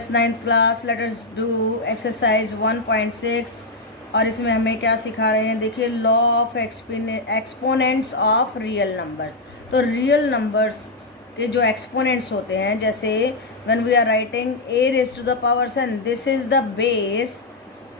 Yes 9th class let us do exercise 1.6 और इसमें हमें क्या सिखा रहे हैं, देखिए law of exponents of real numbers. तो रियल नंबर्स के जो एक्सपोनेंट्स होते हैं, जैसे when we are writing a raise to the power n, this is the base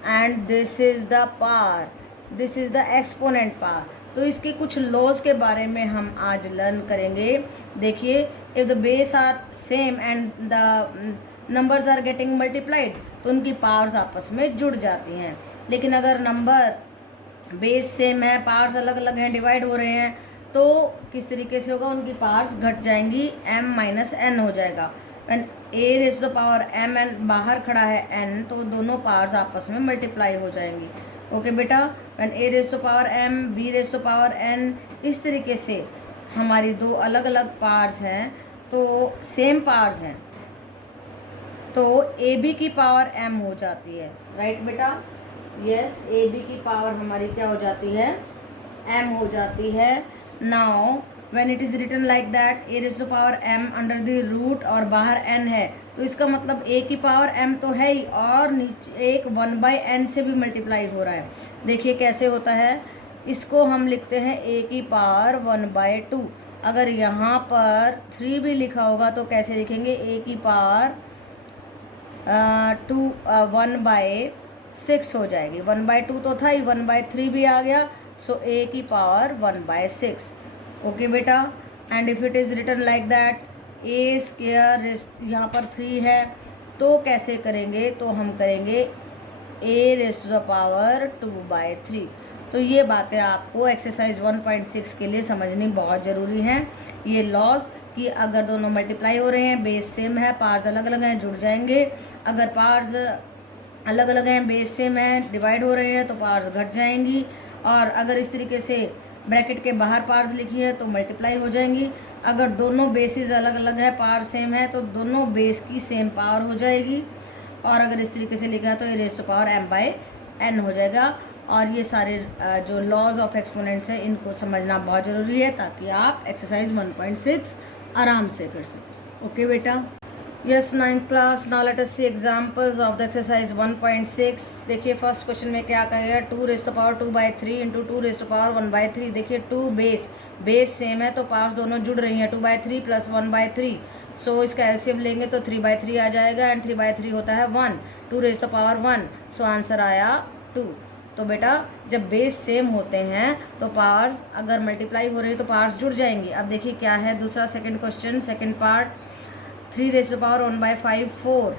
and this is the power, this is the exponent power. तो इसके कुछ laws के बारे में हम आज लर्न करेंगे। देखिए, if the base are same and the numbers are getting multiplied, तो उनकी पावर्स आपस में जुड़ जाती हैं। लेकिन अगर नंबर बेस सेम है, पावर्स अलग अलग हैं, डिवाइड हो रहे हैं, तो किस तरीके से होगा, उनकी पावर्स घट जाएंगी, m माइनस n हो जाएगा। And a raise to the power m and बाहर खड़ा है n, तो दोनों पावर्स आपस में मल्टीप्लाई हो जाएंगी। ओके बेटा, and a raise to power m, b raise to power n, इस तरीके से हमारी दो अलग अलग पावर्स हैं, तो सेम पावर्स हैं, तो ए बी की पावर m हो जाती है। राइट बेटा, यस, ए बी की पावर हमारी क्या हो जाती है, m हो जाती है। Now when it is written like that, a raise to power m under the root और बाहर n है, तो इसका मतलब a की पावर m तो है ही, और नीचे एक 1/n से भी मल्टीप्लाई हो रहा है। देखिए कैसे होता है, इसको हम लिखते हैं a की पावर 1/2। अगर यहाँ पर 3 भी लिखा होगा तो कैसे लिखेंगे, a की पावर 1/6 हो जाएगी। 1/2 तो था ही, 1/3 भी आ गया, सो a की पावर 1/6। ओके बेटा, and if it is written like that, a square, यहाँ पर 3 है, तो कैसे करेंगे, तो हम करेंगे a raise to the power 2/3। तो ये बातें आपको एक्सरसाइज 1.6 के लिए समझनी बहुत ज़रूरी है। ये लॉज कि अगर दोनों मल्टीप्लाई हो रहे हैं, बेस सेम है, पावर्स अलग अलग हैं, जुड़ जाएंगे। अगर पावर्स अलग अलग हैं, बेस सेम है, डिवाइड हो रहे हैं, तो पावर्स घट जाएंगी। और अगर इस तरीके से ब्रैकेट के बाहर पावर्स लिखी है तो मल्टीप्लाई हो जाएंगी। अगर दोनों बेसिस अलग अलग है, पावर सेम है, तो दोनों बेस की सेम पावर हो जाएगी। और अगर इस तरीके से लिखा है तो ये रेज़ टू पावर m/n हो जाएगा। और ये सारे जो लॉज ऑफ एक्सपोनेंट्स हैं, इनको समझना बहुत ज़रूरी है, ताकि आप एक्सरसाइज 1.6 आराम से कर सकें। ओके बेटा, yes 9th class, now let us see examples of the exercise 1.6। देखिए फर्स्ट क्वेश्चन में क्या कहेगा, 2 raise to power 2/3 into 2 raise to power 1/3। देखिए 2 बेस सेम है, तो पावर्स दोनों जुड़ रही हैं, 2/3 प्लस 1/3, सो इसका एलसीएम लेंगे तो 3/3 आ जाएगा, एंड 3/3 होता है 1, 2 raise to power 1, so answer आया 2। तो बेटा जब बेस सेम होते हैं तो पावर्स अगर मल्टीप्लाई हो रही है तो पावर्स जुड़ जाएंगी। अब देखिए क्या है दूसरा second question, second part, 3 raise to power 1/5,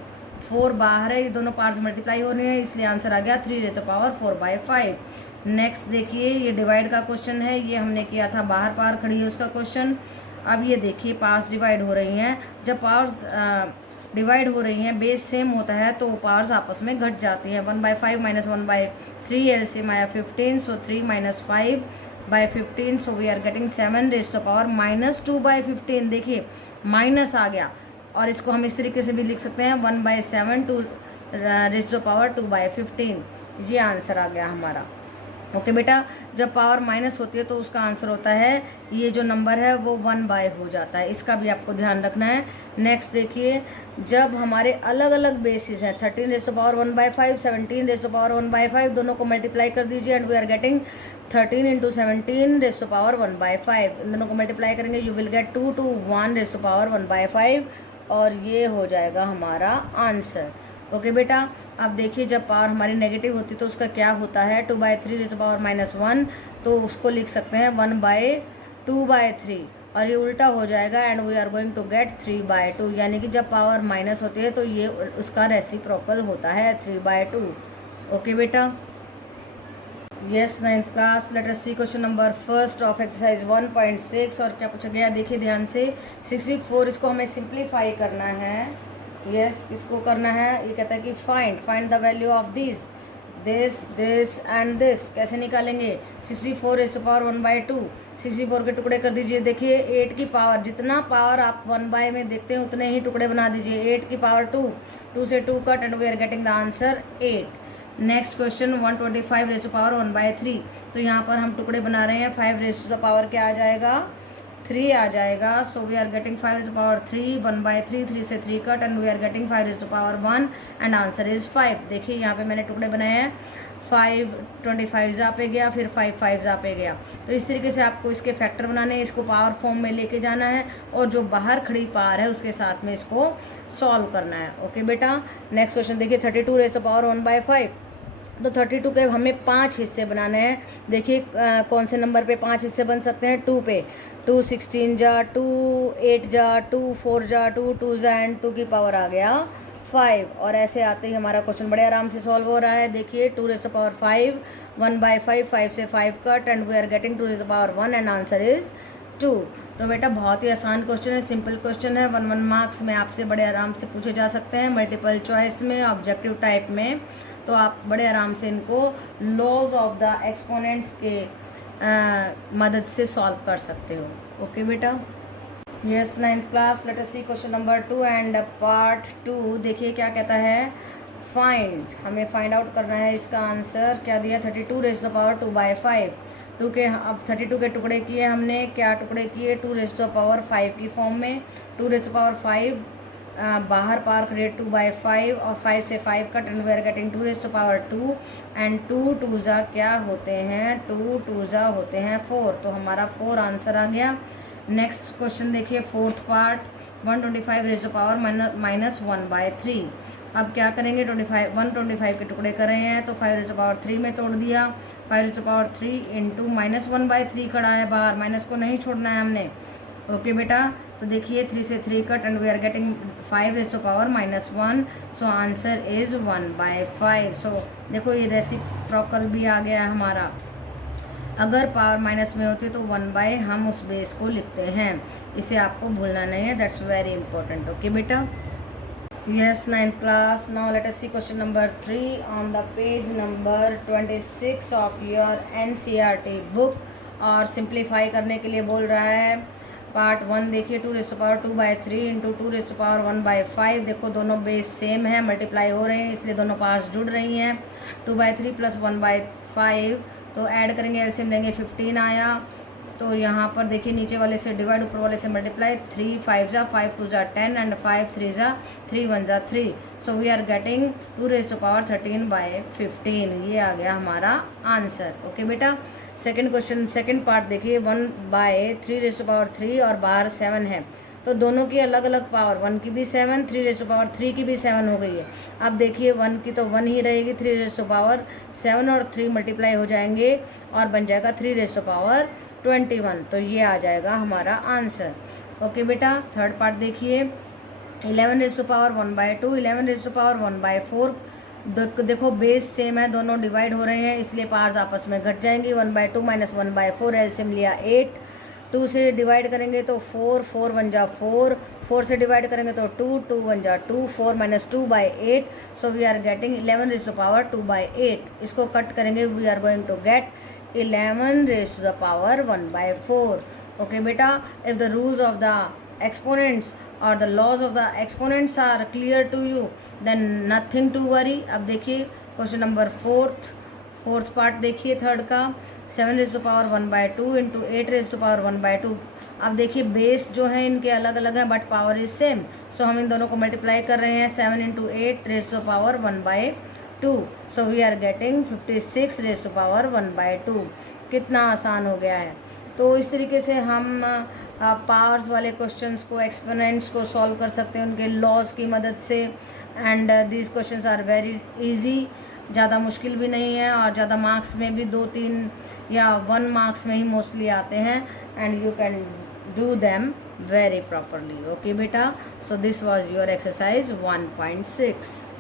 4 बाहर है, ये दोनों पावर्स मल्टीप्लाई हो रहे हैं, इसलिए आंसर आ गया 3 रेज़ टू पावर 4/5। नेक्स्ट देखिए, ये डिवाइड का क्वेश्चन है, ये हमने किया था बाहर पावर खड़ी है उसका क्वेश्चन। अब ये देखिए पावर्स डिवाइड हो रही हैं, जब पावर्स डिवाइड हो रही हैं, बेस सेम होता है, तो पावर्स आपस में घट जाती हैं। 1/5 माइनस 1/3, एलसीएम आया 15, so 3 minus 5/15, so we are getting 7 raise to power -2/15। देखिए माइनस आ गया, और इसको हम इस तरीके से भी लिख सकते हैं 1/7 टू रेज़ टू पावर 2/15। ये आंसर आ गया हमारा। ओके बेटा, जब पावर माइनस होती है तो उसका आंसर होता है, ये जो नंबर है वो 1/, हो जाता है, इसका भी आपको ध्यान रखना है। नेक्स्ट देखिए, जब हमारे अलग अलग बेसिस हैं, 13 raise to power 1/5, 17 raise to power 1/5, दोनों को मल्टीप्लाई कर दीजिए, and we are getting 13 into 17 raise to power 1/5। इन दोनों को मल्टीप्लाई करेंगे, you will get 2 to 1 raise to power 1/5, और ये हो जाएगा हमारा आंसर। ओके बेटा, अब देखिए जब पावर हमारी नेगेटिव होती है तो उसका क्या होता है, 2/3 रेज़ टू पावर -1, तो उसको लिख सकते हैं 1/2/3, और ये उल्टा हो जाएगा, and we are going to get 3/2। यानी कि जब पावर माइनस होती है तो ये उसका रेसिप्रोकल होता है 3/2। ओके बेटा, yes 9th class, let us see question number first of exercise 1.6। और क्या पूछा गया, देखिए ध्यान से, 64, इसको हमें सिंप्लीफाई करना है। यस, इसको करना है, ये कहता है कि find the value of this and this. कैसे निकालेंगे, 64 रेज़ टू पावर 1/2, 64 के टुकड़े कर दीजिए। देखिए 8 की पावर, जितना पावर आप 1/, में देखते हैं उतने ही टुकड़े बना दीजिए। 8 की पावर 2 से 2 cut, and we are getting the answer 8। Next question, 125 raise to power 1/3, तो यहाँ पर हम टुकड़े बना रहे हैं, 5 रेज़ टू द पावर क्या आ जाएगा 3 आ जाएगा. So we are getting 5 raised to power 3, 1/3, 3 से 3 cut and we are getting 5 raised to power 1 and answer is 5. देखिए यहाँ पे मैंने टुकड़े बनाए हैं. 5 25 जा पे गया, फिर 5 5 जा पे गया. तो इस तरीके से आपको इसके फैक्टर बनाने हैं, इसको पावर फॉर्म में लेके जाना है और जो बाहर खड़ी पावर है उसके साथ में इसको सॉल्व करना है. ओके बेटा. नेक्स्ट क्वेश्चन देखिए. 32 raised to power 1/5. तो 32 के हमें 5 हिस्से बनाने हैं. देखिए कौन से नंबर पे 5 हिस्से बन सकते हैं. 2 पे. 2 16 जा, 2 8 जा, 2 4 जा, 2 2 जा एंड 2 की पावर आ गया 5. और ऐसे आते ही हमारा क्वेश्चन बड़े आराम से सॉल्व हो रहा है. देखिए 2 raised to power 5, 1/5, 5 से 5 cut and we are getting 2 raised to power 1 and answer is 2. तो बेटा बहुत ही आसान क्वेश्चन है, सिंपल क्वेश्चन है. 1 मार्क्स में आपसे बड़े आराम से पूछे जा सकते हैं, मल्टीपल चॉइस में, ऑब्जेक्टिव टाइप में. तो आप बड़े आराम से इनको लॉज ऑफ द एक्सपोनेंट्स के मदद से सॉल्व कर सकते हो. ओके बेटा. Yes 9th class. Let us see question number 2 and part 2. देखिए क्या कहता है. फाइंड, हमें फाइंड आउट करना है इसका आंसर. क्या दिया. 32 raised to power 2/5. 2 के अब 32 के टुकड़े किए हमने. क्या टुकड़े किए. 2 raised to power 5 की फॉर्म में. 2 raised to power 5 बाहर पार क्रिएट 2/5 और 5 से 5 cut and we are getting 2 raised to power 2 and 2 2 जा क्या होते हैं. 2 2 जा होते हैं 4. तो हमारा 4 आंसर आ गया. नेक्स्ट क्वेश्चन देखिए. 4th part. 125 raised to power -1/3. अब क्या करेंगे. 125 के टुकड़े कर रहे हैं तो 5 raised to power 3 में तोड़ दिया. 5 raised to power 3 इंटू -1/3 खड़ा है बाहर, माइनस को नहीं छोड़ना है हमने. ओके बेटा. तो देखिए 3 से 3 cut and we are getting 5 raised to power -1. So answer is 1/5. So देखो ये रेसिप्रोकल भी आ गया हमारा. अगर पावर माइनस में होती है तो 1/ हम उस बेस को लिखते हैं. इसे आपको भूलना नहीं है. That's very important. ओके बेटा. Yes 9th class. Now let us see question number 3 on the page number 26 of your NCERT book. और सिंप्लीफाई करने के लिए बोल रहा है. पार्ट 1 देखिए. 2 raised to power 2/3 into 2 raised to power 1/5. देखो दोनों बेस सेम है, मल्टीप्लाई हो रहे हैं, इसलिए दोनों पार्ट्स जुड़ रही हैं. 2/3 प्लस 1/5 तो ऐड करेंगे, एलसीएम लेंगे 15 आया. तो यहाँ पर देखिए नीचे वाले से डिवाइड, ऊपर वाले से मल्टीप्लाई. 3 5 जा, 5 2 जा 10 एंड 5 3 जा 3 1 जा 3. So we are getting 2 raised to power 13/15. ये आ गया हमारा आंसर. ओके बेटा. सेकंड क्वेश्चन, सेकंड पार्ट देखिए. 1/3 raised to power 3 और बाहर 7 है. तो दोनों की अलग अलग पावर. 1 की भी 7, 3 raised to power 3 की भी 7 हो गई है. अब देखिए 1 की तो 1 ही रहेगी. 3 raised to power 7 और 3 मल्टीप्लाई हो जाएंगे और बन जाएगा 3 raised to power 21. तो ये आ जाएगा हमारा आंसर. ओके बेटा. थर्ड पार्ट देखिए. 11 raised to power 1/2, 11 raised to power 1/4. देखो बेस सेम है, दोनों डिवाइड हो रहे हैं, इसलिए पार्ट्स आपस में घट जाएंगी. 1/2 माइनस 1/4. एलसीएम लिया 8. 2 से डिवाइड करेंगे तो 4, 4 1 जा 4. 4 से डिवाइड करेंगे तो 2, 2 1 जा 2. 4 minus 2/8. So we are getting 11 raised to power 2/8. इसको कट करेंगे, we are going to get 11 raised to the power 1/4. Okay बेटा. If the rules of the exponents और the laws of the exponents are clear to you, then nothing to worry. अब देखिए question number 4th part देखिए. Third का. 7 raised to power 1/2 into 8 raised to power 1/2. अब देखिए base जो है इनके अलग अलग हैं but power is same. So हम इन दोनों को मल्टीप्लाई कर रहे हैं. 7 into 8 raised to power 1/2. So we are getting 56 raised to power 1/2. कितना आसान हो गया है. तो इस तरीके से हम पावर्स वाले क्वेश्चंस को, एक्सपोनेंट्स को सॉल्व कर सकते हैं उनके लॉज की मदद से. And these questions are very easy. ज़्यादा मुश्किल भी नहीं है और ज़्यादा मार्क्स में भी 2-3 या 1 मार्क्स में ही मोस्टली आते हैं. And you can do them very properly. Okay बेटा. So this was your exercise 1.6.